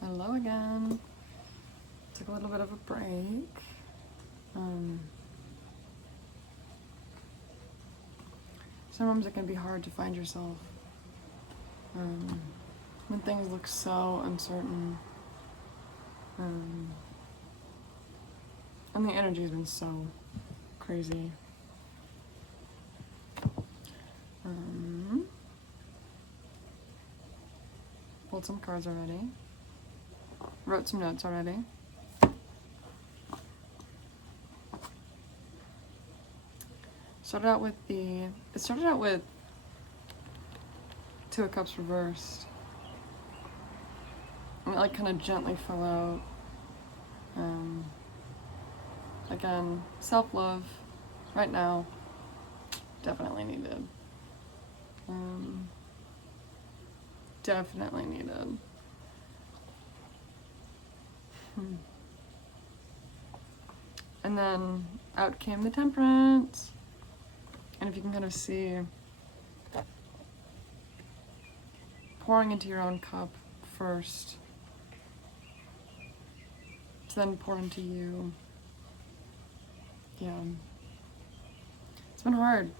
Hello again. Took a little bit of a break. Sometimes it can be hard to find yourself when things look so uncertain. And the energy has been so crazy. Pulled some cards already. Wrote some notes already. It started out with Two of Cups reversed. And it like kind of gently fell out. Again, self-love right now, definitely needed. Definitely needed. And then out came the Temperance. And if you can kind of see, pouring into your own cup first, to then pour into you. Yeah. It's been hard.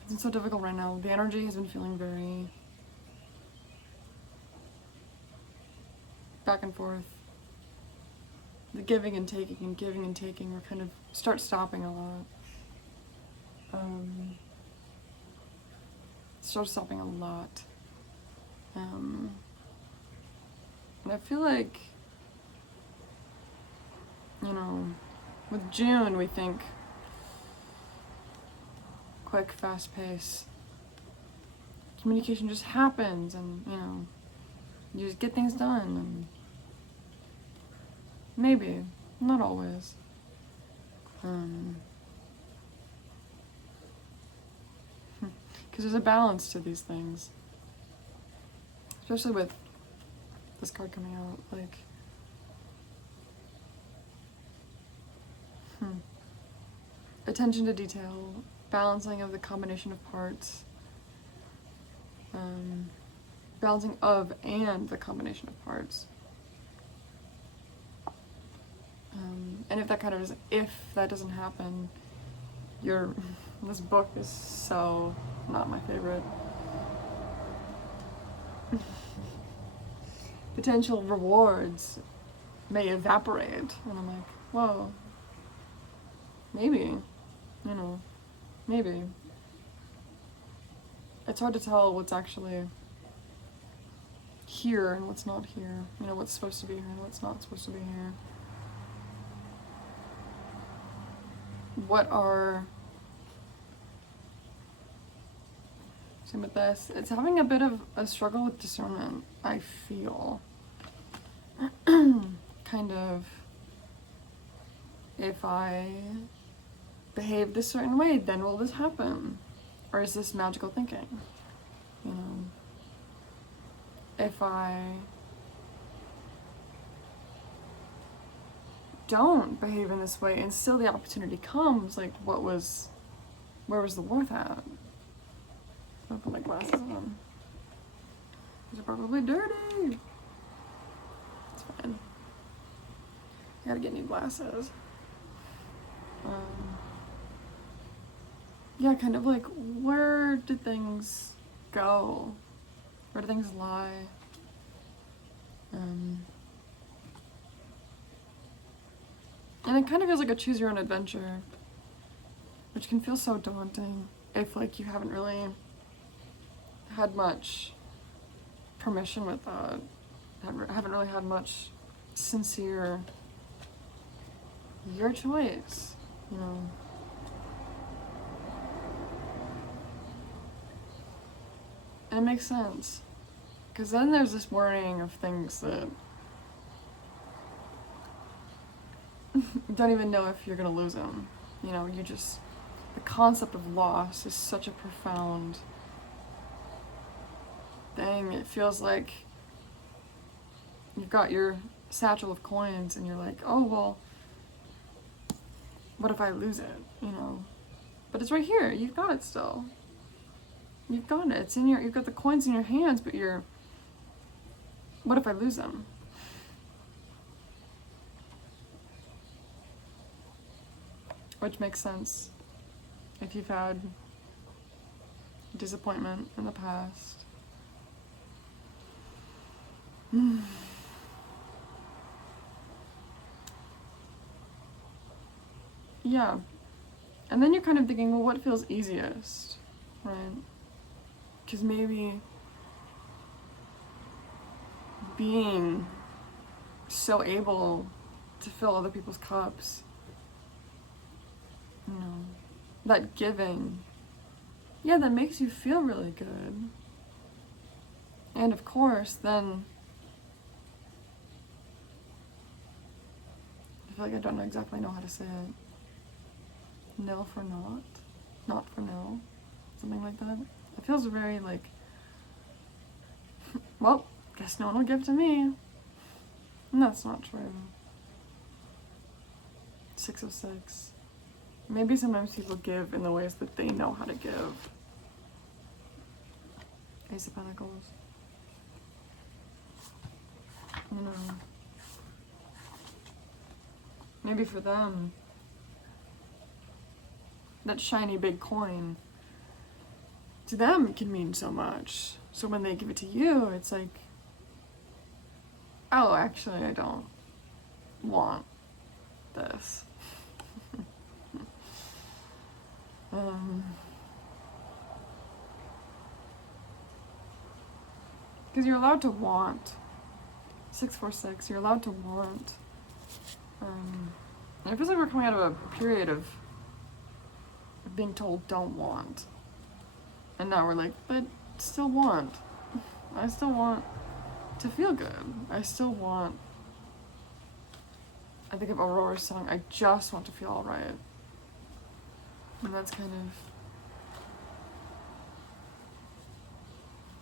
It's been so difficult right now. The energy has been feeling very back and forth. The giving and taking were kind of stopping a lot. And I feel like, with June we think quick, fast pace. Communication just happens and, you just get things done. And maybe, not always. Because there's a balance to these things. Especially with this card coming out, like, attention to detail, balancing of the combination of parts, balancing of and the combination of parts. And if that doesn't happen, this book is so not my favorite. Potential rewards may evaporate, and I'm like, whoa, maybe, maybe. It's hard to tell what's actually here and what's not here, what's supposed to be here and what's not supposed to be here. Same with this. It's having a bit of a struggle with discernment, I feel. Kind of, if I behave this certain way, then will this happen? Or is this magical thinking? If I don't behave in this way and still the opportunity comes, like where was the worth at? I'll put my glasses on. These are probably dirty. It's fine. I gotta get new glasses. Yeah, kind of like, where did things go? Where do things lie? And it kind of feels like a choose your own adventure, which can feel so daunting if you haven't really had much permission with that. Haven't really had much sincere, your choice, And it makes sense. Because then there's this worrying of things that you don't even know if you're gonna lose them. The concept of loss is such a profound thing. It feels like you've got your satchel of coins and you're like, oh, well, what if I lose it, But it's right here, you've got it still. You've got it. It's in your, you've got the coins in your hands, but you're, what if I lose them? Which makes sense if you've had disappointment in the past. Yeah. And then you're kind of thinking, well, what feels easiest, right? Because maybe being so able to fill other people's cups, you know, that giving, yeah, that makes you feel really good. And of course, then, I feel like I don't exactly know how to say it. Nil for not for nil, something like that. It feels very like, well, guess no one will give to me. And that's not true. 6 of 6. Maybe sometimes people give in the ways that they know how to give. Ace of Pentacles. You know. Maybe for them, that shiny big coin, to them it can mean so much. So when they give it to you, it's like, oh, actually I don't want this. Because you're allowed to want. 646, you're allowed to want. And it feels like we're coming out of a period of being told don't want. And now we're like, but still want. I still want to feel good. I still want, I think of Aurora's song, I just want to feel alright. And that's kind of,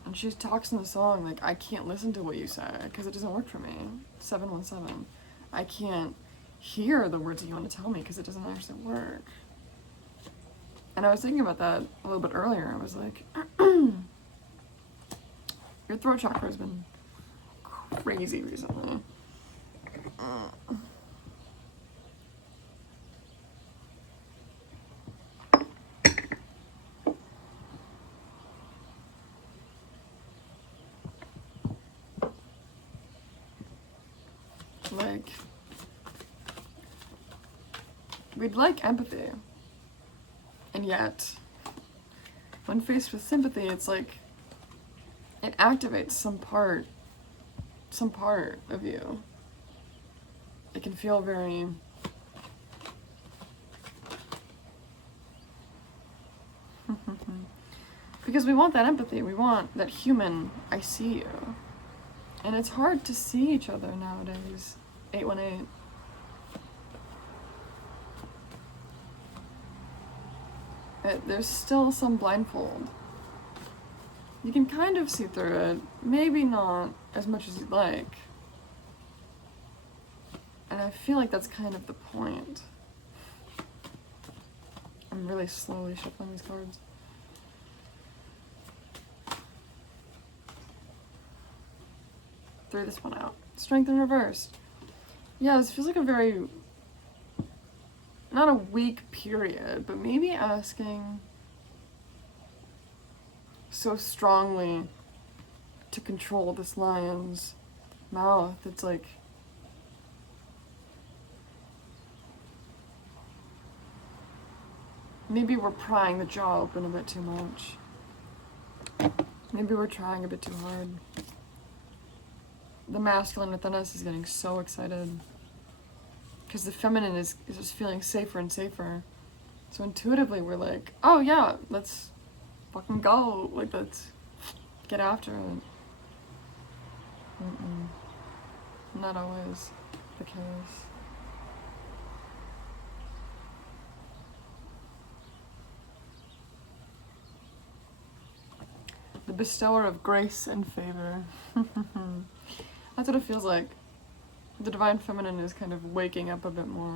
and she talks in the song like, I can't listen to what you say because it doesn't work for me. 717. I can't hear the words that you want to tell me because it doesn't actually work. And I was thinking about that a little bit earlier. I was like, your throat chakra has been crazy recently. Like, we'd like empathy. And yet, when faced with sympathy, it's like, it activates some part of you. It can feel very, because we want that empathy, we want that human, I see you. And it's hard to see each other nowadays. 818. There's still some blindfold. You can kind of see through it, maybe not as much as you'd like. And I feel like that's kind of the point. I'm really slowly shuffling these cards. Throw this one out. Strength in reverse. Yeah, this feels like a very, not a weak period, but maybe asking so strongly to control this lion's mouth. It's like, maybe we're prying the jaw open a bit too much. Maybe we're trying a bit too hard. The masculine within us is getting so excited because the feminine is just feeling safer and safer. So intuitively we're like, oh yeah, let's fucking go. Like, let's get after it. Not always the case. The bestower of grace and favor. That's what it feels like. The divine feminine is kind of waking up a bit more.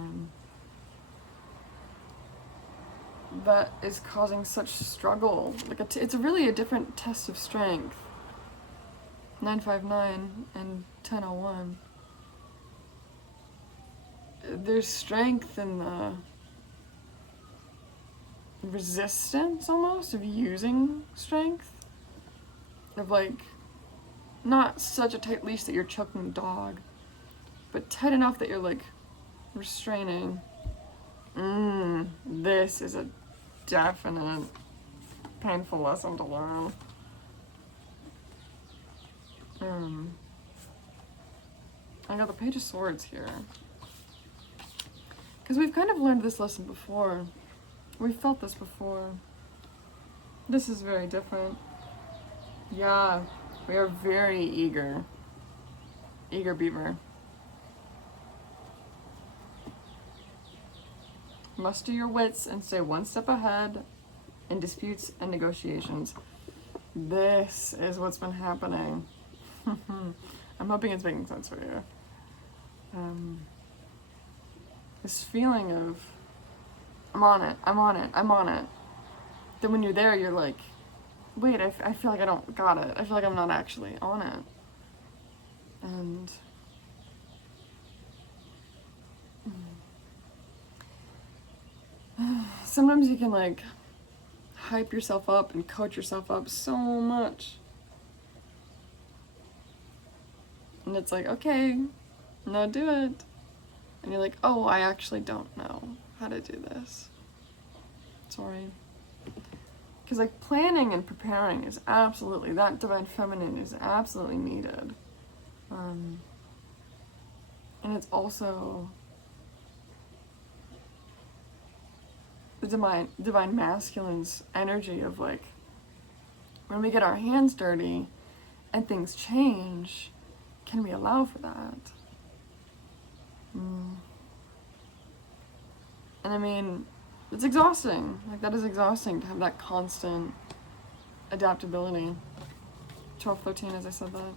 And that is causing such struggle. Like it's really a different test of strength. 959 and 1001. There's strength in the resistance almost of using strength. Of like, not such a tight leash that you're choking the dog, but tight enough that you're like restraining. This is a definite painful lesson to learn. I got the Page of Swords here. Because we've kind of learned this lesson before. We've felt this before. This is very different. Yeah, we are very eager. Eager beaver. Muster your wits and stay one step ahead in disputes and negotiations. This is what's been happening. I'm hoping it's making sense for you. This feeling of, I'm on it, I'm on it, I'm on it. Then when you're there, you're like, wait, I feel like I don't got it. I feel like I'm not actually on it. And sometimes you can like hype yourself up and coach yourself up so much. And it's like, okay, no, do it. And you're like, oh, I actually don't know how to do this. Sorry. Because like planning and preparing is absolutely, that divine feminine is absolutely needed. And it's also the divine masculine's energy of like, when we get our hands dirty and things change, can we allow for that? And I mean, it's exhausting. Like, that is exhausting to have that constant adaptability. 1213, as I said that.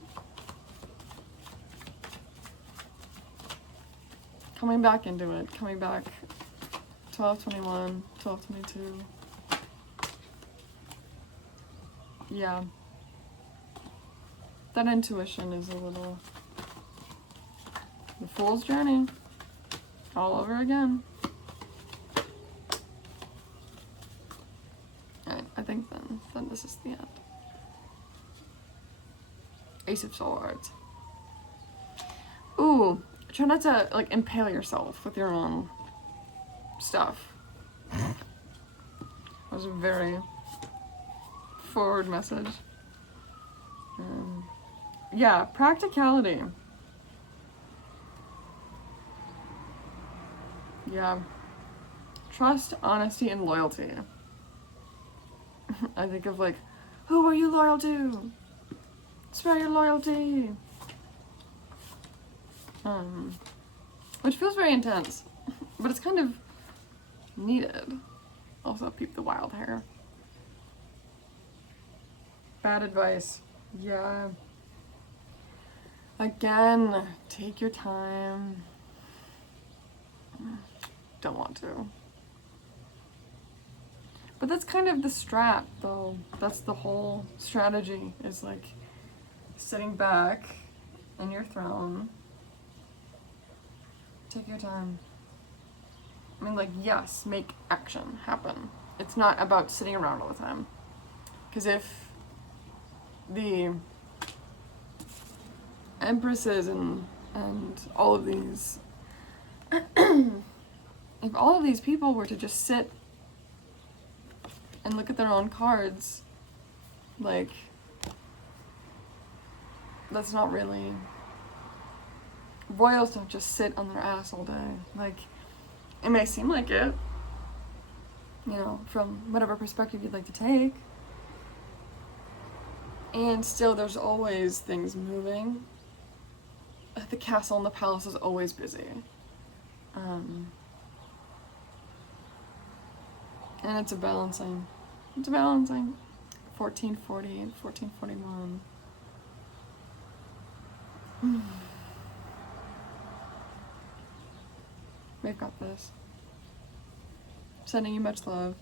Coming back into it, coming back. 1221, 1222. Yeah. That intuition is a little... The Fool's Journey. All over again. Alright, I think then this is the end. Ace of Swords. Ooh, try not to like impale yourself with your own stuff. That was a very forward message. Yeah, practicality. Yeah. Trust, honesty, and loyalty. I think of like, who are you loyal to? Swear your loyalty. Which feels very intense, but it's kind of needed. Also, peep the wild hair. Bad advice. Yeah. Again, take your time. Don't want to. But that's kind of the strat, though. That's the whole strategy, is like sitting back in your throne. Take your time. I mean, like, yes, make action happen. It's not about sitting around all the time. Because if the empresses and all of these, if all of these people were to just sit and look at their own cards, like, that's not really, royals don't just sit on their ass all day. Like, it may seem like it, you know, from whatever perspective you'd like to take, and still there's always things moving. The castle and the palace is always busy. And it's a balancing. It's a balancing. 1440 and 1441. We've got this. Sending you much love.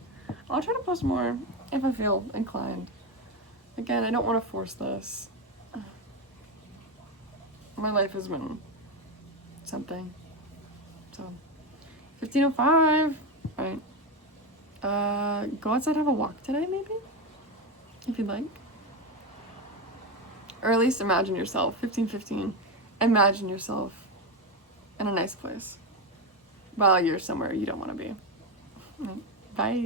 I'll try to post more if I feel inclined. Again, I don't want to force this. My life has been something. So, 15:05. Alright. Go outside, have a walk today, maybe? If you'd like. Or at least imagine yourself, 15:15. Imagine yourself in a nice place while you're somewhere you don't want to be. Bye.